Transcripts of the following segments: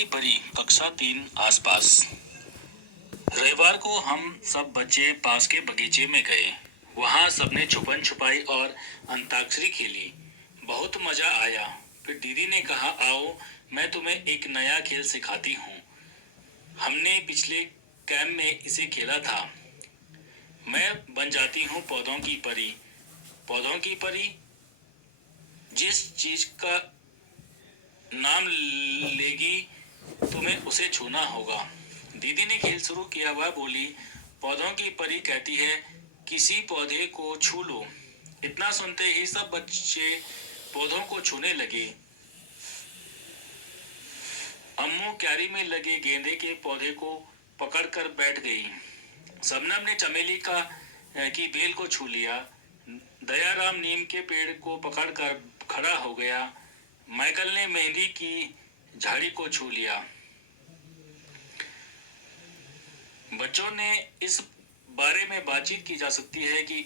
की परी कक्षा 3 आसपास। रविवार को हम सब बच्चे पास के बगीचे में गए। वहाँ सबने छुपन छुपाई और अंताक्षरी खेली। बहुत मजा आया। फिर दीदी ने कहा, आओ मैं तुम्हें एक नया खेल सिखाती हूँ। हमने पिछले कैंप में इसे खेला था। मैं बन जाती हूँ पौधों की परी। पौधों की परी, जिस चीज का नाम लेगी तुम्हें उसे छूना होगा। दीदी ने खेल शुरू किया। वह बोली, पौधों की परी कहती है, किसी पौधे को छू लो। इतना सुनते ही सब बच्चे पौधों को छूने लगे। अम्मू क्यारी में लगे गेंदे के पौधे को पकड़कर बैठ गई। शबनम ने चमेली की बेल को छू लिया। दयाराम नीम के पेड़ को पकड़कर खड़ा हो गया। माइकल ने मेहंदी की झाड़ी को छू लिया। बच्चों ने इस बारे में बातचीत की जा सकती है कि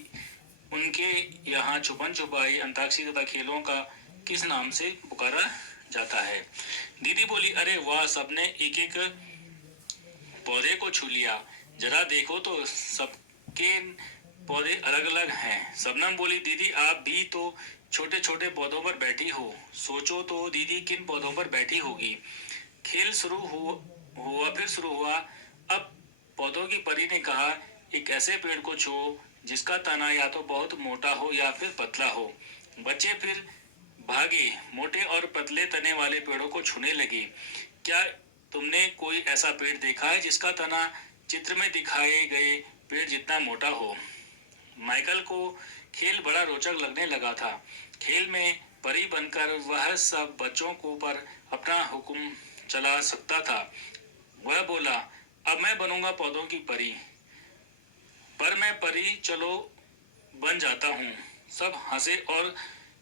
उनके यहाँ छुपन छुपाई, अंताक्षरी तथा खेलों का किस नाम से पुकारा जाता है। दीदी बोली, अरे वाह, सबने एक एक पौधे को छू लिया। जरा देखो तो सबके पौधे अलग अलग हैं। शबनम बोली, दीदी आप भी तो छोटे छोटे पौधों पर बैठी हो। सोचो तो दीदी किन पौधों पर बैठी होगी। खेल फिर शुरू हुआ। अब पौधों की परी ने कहा, एक ऐसे पेड़ को छू जिसका तना या तो बहुत मोटा हो या फिर पतला हो। बच्चे फिर भागे, मोटे और पतले तने वाले पेड़ों को छूने लगे। क्या तुमने कोई ऐसा पेड़ देखा है जिसका तना चित्र में दिखाए गए पेड़ जितना मोटा हो? माइकल को खेल बड़ा रोचक लगने लगा था। खेल में परी बनकर वह सब बच्चों को पर अपना हुक्म चला सकता था। वह बोला, अब मैं बनूंगा पौधों की परी। पर मैं परी, चलो बन जाता हूँ। सब हंसे और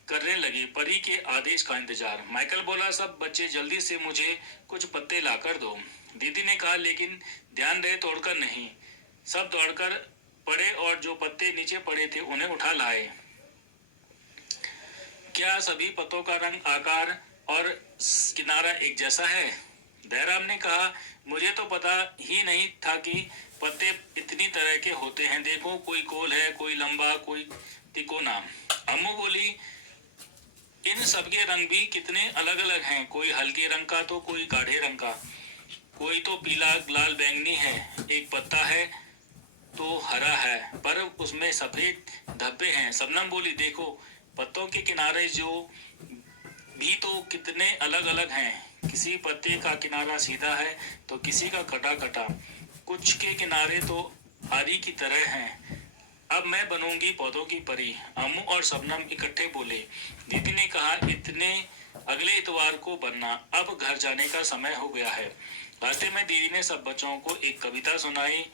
करने लगे परी के आदेश का इंतजार। माइकल बोला, सब बच्चे जल्दी से मुझे कुछ पत्ते लाकर दो। दीदी ने कहा, लेकिन ध्यान रहे तोड़कर नहीं। सब दौड़कर पड़े और जो पत्ते नीचे पड़े थे उन्हें उठा लाए। क्या सभी पत्तों का रंग, आकार और किनारा एक जैसा है? दयाराम ने कहा, मुझे तो पता ही नहीं था कि पत्ते इतनी तरह के होते हैं। देखो, कोई गोल है, कोई लंबा, कोई तिकोना। अम्मू बोली, इन सबके रंग भी कितने अलग अलग हैं। कोई हल्के रंग का तो कोई गाढ़े रंग का, कोई तो पीला, लाल, बैंगनी है। एक पत्ता है तो हरा है पर उसमें सफेद धब्बे हैं। शबनम बोली, देखो पत्तों के किनारे जो भी तो कितने अलग अलग हैं। किसी पत्ते का किनारा सीधा है तो किसी का कटा कटा, कुछ के किनारे तो आरी की तरह हैं। अब मैं बनूंगी पौधों की परी। अम्मू और शबनम इकट्ठे बोले। दीदी ने कहा, इतने अगले इतवार को बनना। अब घर जाने का समय हो गया है। रास्ते में दीदी ने सब बच्चों को एक कविता सुनाई।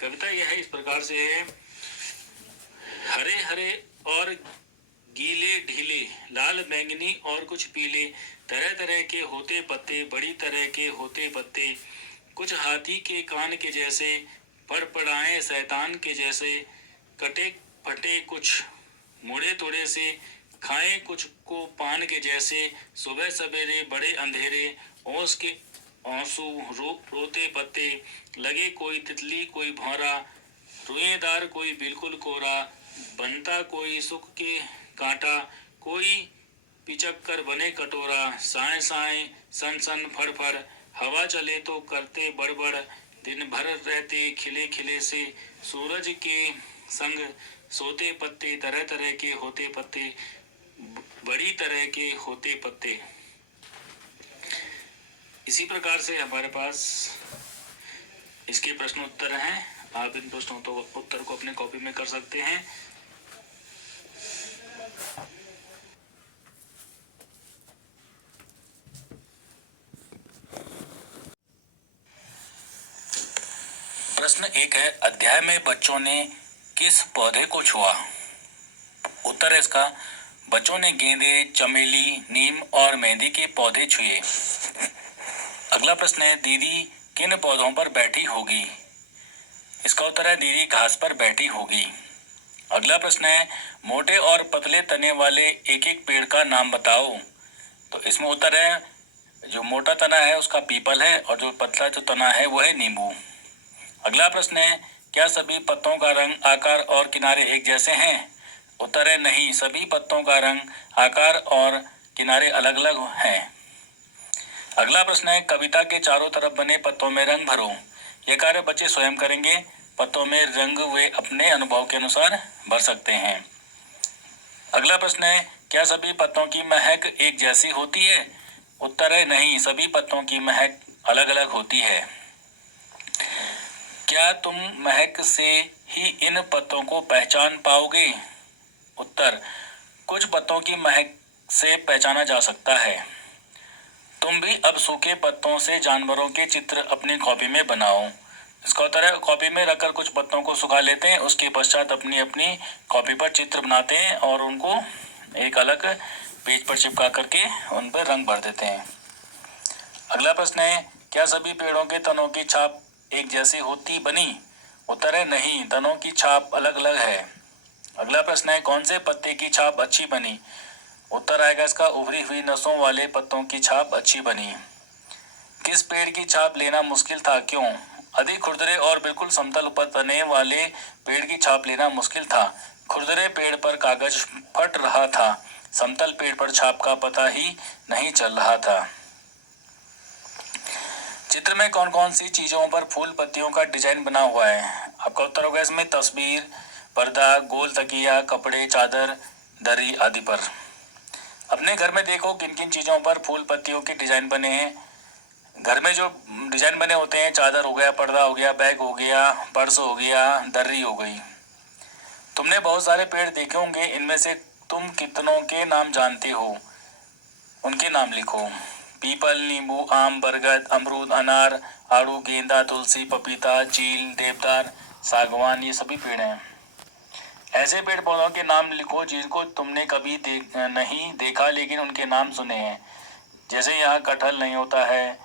कविता यह इस प्रकार से है, हरे हरे और गीले ढीले, लाल बैंगनी और कुछ पीले, तरह तरह के होते पत्ते, बड़ी तरह के होते पत्ते, कुछ हाथी के कान के जैसे, फड़फड़ाए शैतान के जैसे, कटे फटे कुछ मुड़े तोड़े से, खाए कुछ को पान के जैसे, सुबह सवेरे बड़े अंधेरे, ओस के आंसू, रोते पत्ते, लगे कोई तितली कोई भौरा, रुएदार कोई बिल्कुल कोरा, बनता कोई सुख के कांटा, कोई पिचक कर बने कटोरा, साए साए सन सन फड़ फड़, हवा चले तो करते बड़बड़, दिन भर रहते खिले खिले से, सूरज के संग सोते पत्ते, तरह तरह के होते पत्ते, बड़ी तरह के होते पत्ते। इसी प्रकार से हमारे पास इसके प्रश्न उत्तर हैं। आप इन प्रश्नों तो उत्तर को अपने कॉपी में कर सकते हैं। प्रश्न 1 है, अध्याय में बच्चों ने किस पौधे को छुआ? उत्तर है इसका, बच्चों ने गेंदे, चमेली, नीम और मेहंदी के पौधे छुए। अगला प्रश्न है, दीदी किन पौधों पर बैठी होगी? इसका उत्तर है, दीदी घास पर बैठी होगी। अगला प्रश्न है, मोटे और पतले तने वाले एक एक पेड़ का नाम बताओ। तो इसमें उत्तर है, जो मोटा तना है उसका पीपल है और जो पतला जो तना है वो है नींबू। अगला प्रश्न है, क्या सभी पत्तों का रंग, आकार और किनारे एक जैसे हैं? उत्तर है नहीं, सभी पत्तों का रंग, आकार और किनारे अलग अलग हैं। अगला प्रश्न है, कविता के चारों तरफ बने पत्तों में रंग भरो। यह कार्य बच्चे स्वयं करेंगे। पत्तों में रंग वे अपने अनुभव के अनुसार भर सकते हैं। अगला प्रश्न है, क्या सभी पत्तों की महक एक जैसी होती है? उत्तर है नहीं, सभी पत्तों की महक अलग अलग होती है। क्या तुम महक से ही इन पत्तों को पहचान पाओगे? उत्तर, कुछ पत्तों की महक से पहचाना जा सकता है। तुम भी अब सूखे पत्तों से जानवरों के चित्र अपनी कॉपी में बनाओ। इसका उत्तर है, कॉपी में रखकर कुछ पत्तों को सुखा लेते हैं, उसके पश्चात अपनी अपनी कॉपी पर चित्र बनाते हैं और उनको एक अलग पेज पर चिपका करके उन पर रंग भर देते हैं। अगला प्रश्न है, क्या सभी पेड़ों के तनों की छाप एक जैसी होती बनी? उत्तर है नहीं, तनों की छाप अलग अलग है। अगला प्रश्न है, कौन से पत्ते की छाप अच्छी बनी? उत्तर आएगा इसका, उभरी हुई नसों वाले पत्तों की छाप अच्छी बनी। किस पेड़ की छाप लेना मुश्किल था, क्यों? अधिक खुरदरे और बिल्कुल समतल तने वाले पेड़ की छाप लेना मुश्किल था। खुरदरे पेड़ पर कागज फट रहा था, समतल पेड़ पर छाप का पता ही नहीं चल रहा था। चित्र में कौन कौन सी चीजों पर फूल पत्तियों का डिजाइन बना हुआ है? आपका उत्तर होगा इसमें तस्वीर, पर्दा, गोल तकिया, कपड़े, चादर, दरी आदि पर। अपने घर में देखो किन किन चीजों पर फूल पत्तियों के डिजाइन बने हैं। घर में जो डिजाइन बने होते हैं, चादर हो गया, पर्दा हो गया, बैग हो गया, पर्स हो गया, दर्री हो गई। तुमने बहुत सारे पेड़ देखे होंगे, इनमें से तुम कितनों के नाम जानते हो? उनके नाम लिखो। पीपल, नींबू, आम, बरगद, अमरूद, अनार, आड़ू, गेंदा, तुलसी, पपीता, चील, देवदार, सागवान, ये सभी पेड़ हैं। ऐसे पेड़ पौधों के नाम लिखो जिनको तुमने कभी नहीं देखा लेकिन उनके नाम सुने हैं। जैसे यहाँ कटहल नहीं होता है,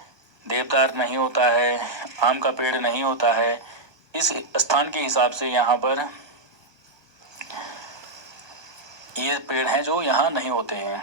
देवदार नहीं होता है, आम का पेड़ नहीं होता है। इस स्थान के हिसाब से यहाँ पर ये पेड़ हैं जो यहाँ नहीं होते हैं।